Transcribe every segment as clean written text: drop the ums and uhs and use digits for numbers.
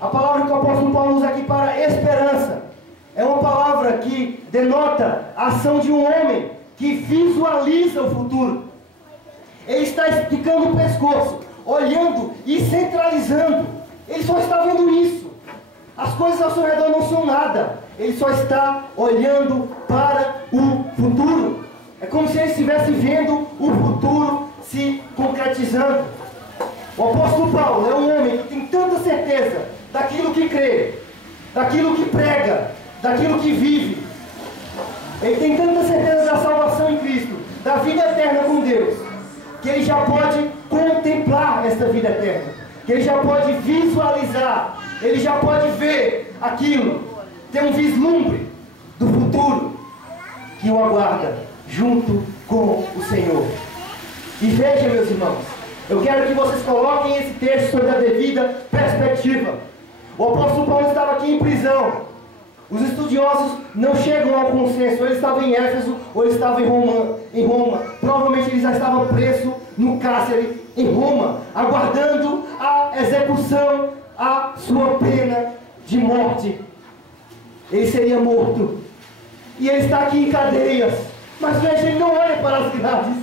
A palavra que o apóstolo Paulo usa aqui para esperança é uma palavra que denota a ação de um homem que visualiza o futuro. Ele está esticando o pescoço, olhando e centralizando. Ele só está vendo isso. As coisas ao seu redor não são nada. Ele só está olhando para o futuro. É como se ele estivesse vendo o futuro se concretizando. O apóstolo Paulo é um homem que tem tanta certeza daquilo que crê, daquilo que prega, daquilo que vive. Ele tem tanta certeza da salvação em Cristo, da vida eterna com Deus, que ele já pode contemplar esta vida eterna, que ele já pode visualizar, ele já pode ver aquilo, ter um vislumbre do futuro que o aguarda junto com o Senhor. E veja, meus irmãos, eu quero que vocês coloquem esse texto sob a devida perspectiva. O apóstolo Paulo estava aqui em prisão. Os estudiosos não chegam ao consenso, ou ele estava em Éfeso, ou ele estava em Roma. Provavelmente ele já estava preso no cárcere em Roma, aguardando a execução, a sua pena de morte. Ele seria morto. E ele está aqui em cadeias. Mas veja, ele não olha para as grades.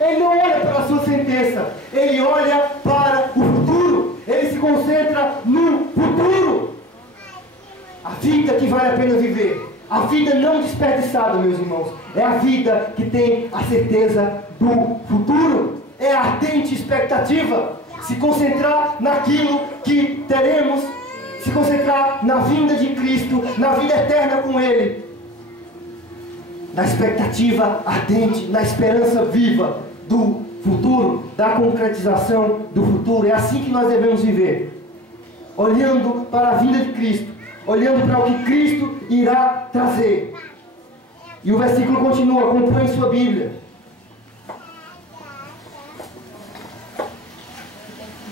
Ele não olha para a sua sentença. Ele olha para o futuro. Ele se concentra no futuro. A vida que vale a pena viver. A vida não desperdiçada, meus irmãos. É a vida que tem a certeza do futuro. É a ardente expectativa. Se concentrar naquilo que teremos. Se concentrar na vinda de Cristo. Na vida eterna com Ele. Na expectativa ardente, na esperança viva do futuro, da concretização do futuro. É assim que nós devemos viver, olhando para a vinda de Cristo, olhando para o que Cristo irá trazer. E o versículo continua, acompanhe sua Bíblia.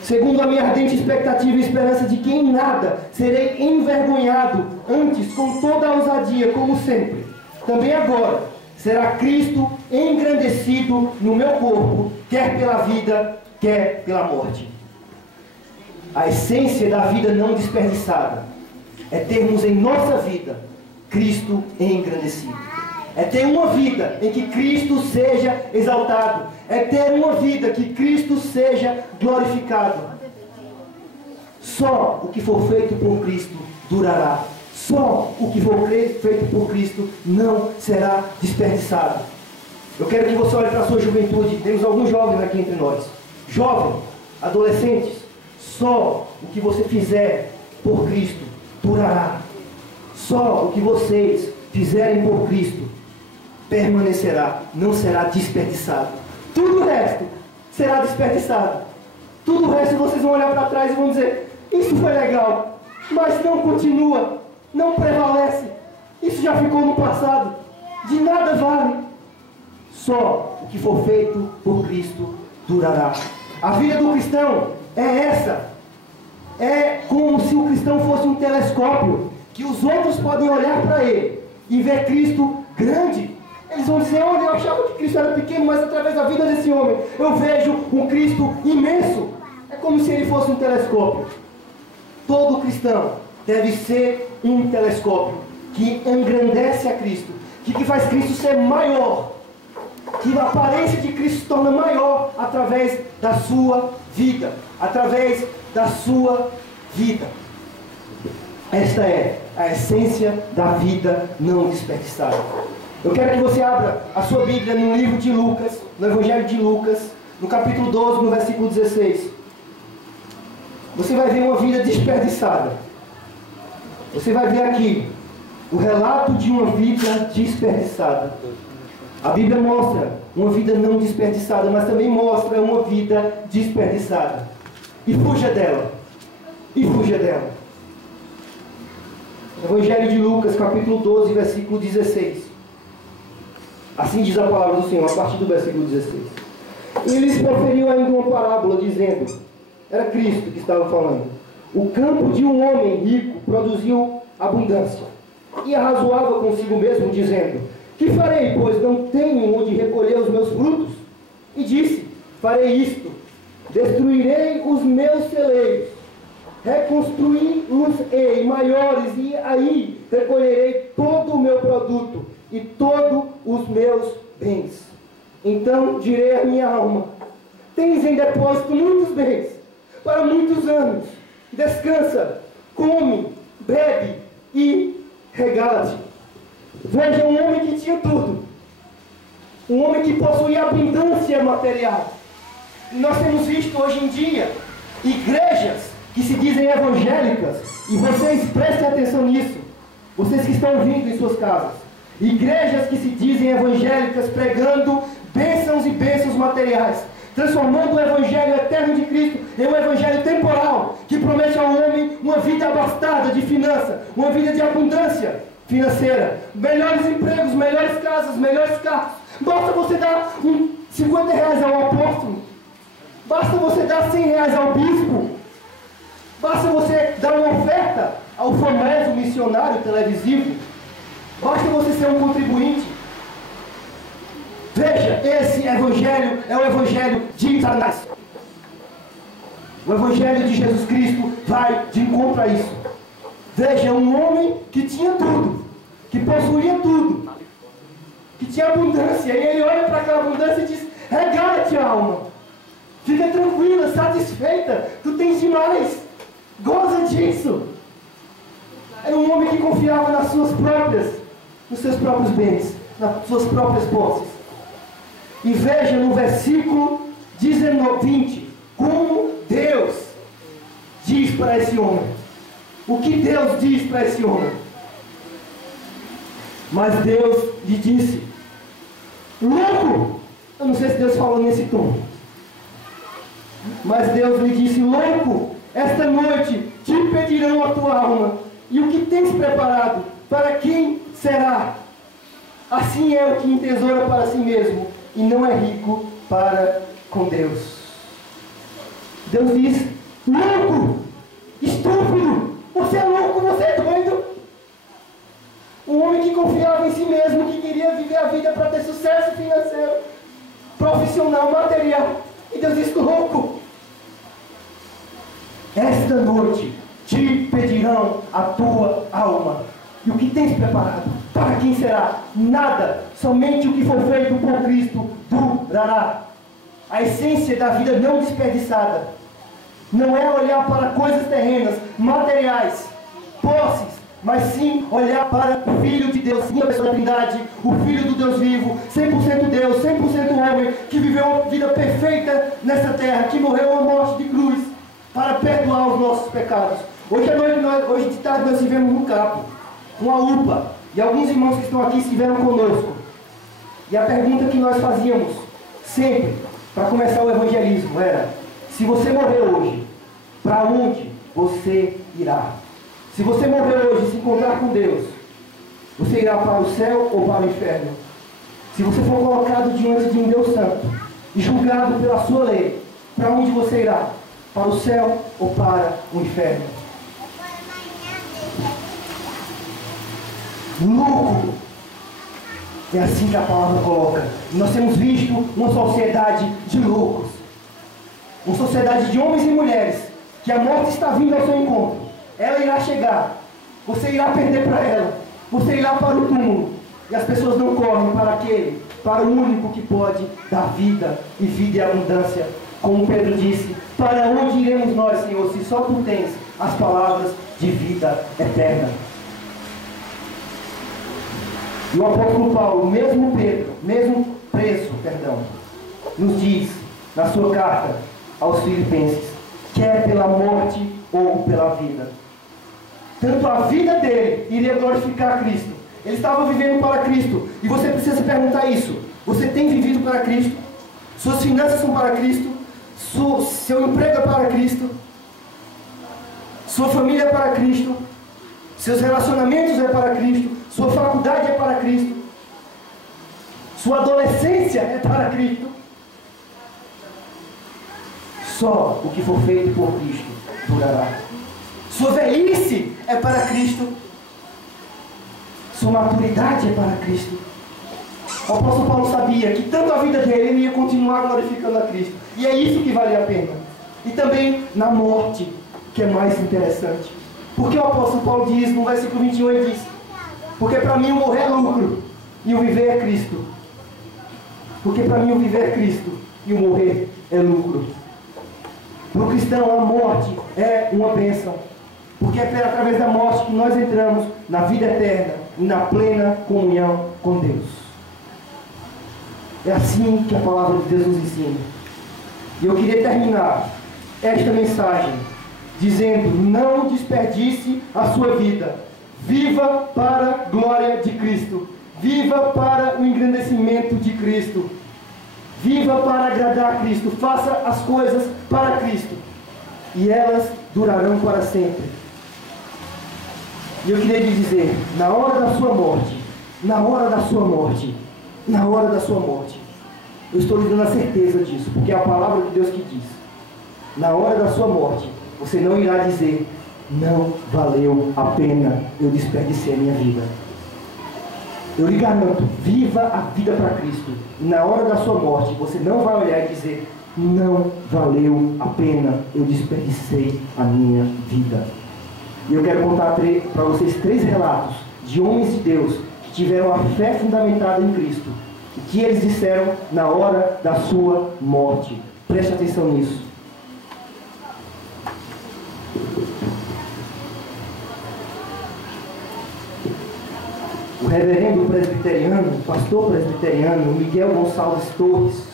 Segundo a minha ardente expectativa e esperança de que em nada serei envergonhado, antes com toda a ousadia, como sempre. Também agora será Cristo engrandecido no meu corpo, quer pela vida, quer pela morte. A essência da vida não desperdiçada é termos em nossa vida Cristo engrandecido. É ter uma vida em que Cristo seja exaltado. É ter uma vida que Cristo seja glorificado. Só o que for feito por Cristo durará. Só o que for feito por Cristo não será desperdiçado. Eu quero que você olhe para a sua juventude. Temos alguns jovens aqui entre nós. Jovens, adolescentes, só o que você fizer por Cristo durará. Só o que vocês fizerem por Cristo permanecerá, não será desperdiçado. Tudo o resto será desperdiçado. Tudo o resto vocês vão olhar para trás e vão dizer: isso foi legal, mas não continua. Não prevalece. Isso já ficou no passado. De nada vale. Só o que for feito por Cristo durará. A vida do cristão é essa. É como se o cristão fosse um telescópio, que os outros podem olhar para ele e ver Cristo grande. Eles vão dizer: olha, eu achava que Cristo era pequeno, mas através da vida desse homem eu vejo um Cristo imenso. É como se ele fosse um telescópio. Todo cristão deve ser um telescópio que engrandece a Cristo, que faz Cristo ser maior, que a aparência de Cristo se torna maior através da sua vida, através da sua vida. Esta é a essência da vida não desperdiçada. Eu quero que você abra a sua Bíblia no livro de Lucas, no Evangelho de Lucas, no capítulo 12, no versículo 16. Você vai ver uma vida desperdiçada. Você vai ver aqui o relato de uma vida desperdiçada. A Bíblia mostra uma vida não desperdiçada, mas também mostra uma vida desperdiçada. E fuja dela. E fuja dela. Evangelho de Lucas, capítulo 12, versículo 16. Assim diz a palavra do Senhor, a partir do versículo 16. E lhes proferiu ainda uma parábola, dizendo: era Cristo que estava falando. O campo de um homem rico produziu abundância. E arrazoava consigo mesmo, dizendo: que farei, pois não tenho onde recolher os meus frutos? E disse: farei isto: destruirei os meus celeiros reconstruí-los-ei maiores, e aí recolherei todo o meu produto e todos os meus bens. Então direi à minha alma: tens em depósito muitos bens, para muitos anos. Descansa, come, bebe e regala-te. Veja um homem que tinha tudo. Um homem que possuía abundância material. E nós temos visto hoje em dia igrejas que se dizem evangélicas, e vocês prestem atenção nisso, vocês que estão ouvindo em suas casas. Igrejas que se dizem evangélicas pregando bênçãos e bênçãos materiais, transformando o evangelho eterno de Cristo em um evangelho temporal, que promete ao homem uma vida abastada de finança, uma vida de abundância financeira, melhores empregos, melhores casas, melhores carros. Basta você dar R$50 ao apóstolo, basta você dar R$100 ao bispo, basta você dar uma oferta ao famoso missionário televisivo, basta você ser um contribuinte. Veja, esse evangelho é o evangelho de Satanás. O evangelho de Jesus Cristo vai de encontro a isso. Veja, um homem que tinha tudo, que possuía tudo, que tinha abundância, e ele olha para aquela abundância e diz: regala-te, alma, fica tranquila, satisfeita, tu tens demais, goza disso. Era um homem que confiava nos seus próprios bens, nas suas próprias posses. E veja no versículo 20, como Deus diz para esse homem. O que Deus diz para esse homem? Mas Deus lhe disse: louco! Eu não sei se Deus falou nesse tom. Mas Deus lhe disse: louco, esta noite te pedirão a tua alma, e o que tens preparado, para quem será? Assim é o que entesoura para si mesmo, e não é rico para com Deus. Deus diz: louco, estúpido, você é louco, você é doido. Um homem que confiava em si mesmo, que queria viver a vida para ter sucesso financeiro, profissional, material. E Deus diz: louco, esta noite te pedirão a tua alma. E o que tens preparado? Para quem será? Nada. Somente o que for feito por Cristo durará. A essência da vida não desperdiçada não é olhar para coisas terrenas, materiais, posses, mas sim olhar para o Filho de Deus, minha personalidade, o Filho do Deus vivo, 100% Deus, 100% homem, que viveu uma vida perfeita nessa terra, que morreu uma morte de cruz para perdoar os nossos pecados. Hoje à noite, hoje de tarde, nós estivemos no campo, com a UPA, e alguns irmãos que estão aqui estiveram conosco. E a pergunta que nós fazíamos sempre, para começar o evangelismo, era: se você morrer hoje, para onde você irá? Se você morrer hoje e se encontrar com Deus, você irá para o céu ou para o inferno? Se você for colocado diante de um Deus santo e julgado pela sua lei, para onde você irá? Para o céu ou para o inferno? Louco! É assim que a palavra coloca. Nós temos visto uma sociedade de loucos, uma sociedade de homens e mulheres, que a morte está vindo ao seu encontro. Ela irá chegar, você irá perder para ela, você irá para o túmulo, e as pessoas não correm para o único que pode dar vida e vida e abundância. Como Pedro disse: para onde iremos nós, Senhor, se só tu tens as palavras de vida eterna? E o apóstolo Paulo, mesmo preso, nos diz na sua carta aos Filipenses: quer pela morte ou pela vida. Tanto a vida dele iria glorificar a Cristo. Ele estava vivendo para Cristo. E você precisa se perguntar isso: você tem vivido para Cristo? Suas finanças são para Cristo? Seu emprego é para Cristo? Sua família é para Cristo? Seus relacionamentos é para Cristo? Sua faculdade é para Cristo? Sua adolescência é para Cristo? Só o que for feito por Cristo durará. Sua velhice é para Cristo? Sua maturidade é para Cristo? O apóstolo Paulo sabia que tanto a vida dele, ele ia continuar glorificando a Cristo. E é isso que vale a pena. E também na morte. que é mais interessante. Porque o apóstolo Paulo diz, no versículo 21, ele diz: porque para mim o morrer é lucro e o viver é Cristo. Porque para mim o viver é Cristo e o morrer é lucro. Para o cristão, a morte é uma bênção. Porque é através da morte que nós entramos na vida eterna e na plena comunhão com Deus. É assim que a palavra de Deus nos ensina. E eu queria terminar esta mensagem dizendo: não desperdice a sua vida. Viva para a glória de Cristo. Viva para o engrandecimento de Cristo. Viva para agradar a Cristo. Faça as coisas para Cristo. E elas durarão para sempre. E eu queria lhe dizer, na hora da sua morte, na hora da sua morte, na hora da sua morte, eu estou lhe dando a certeza disso, porque é a palavra de Deus que diz: na hora da sua morte, você não irá dizer: não valeu a pena eu desperdicei a minha vida. Eu lhe garanto, viva a vida para Cristo. E na hora da sua morte, você não vai olhar e dizer: não valeu a pena eu desperdicei a minha vida. E eu quero contar para vocês 3 relatos de homens de Deus que tiveram a fé fundamentada em Cristo. O que eles disseram na hora da sua morte. Preste atenção nisso. O reverendo presbiteriano, pastor presbiteriano Miguel Gonçalves Torres,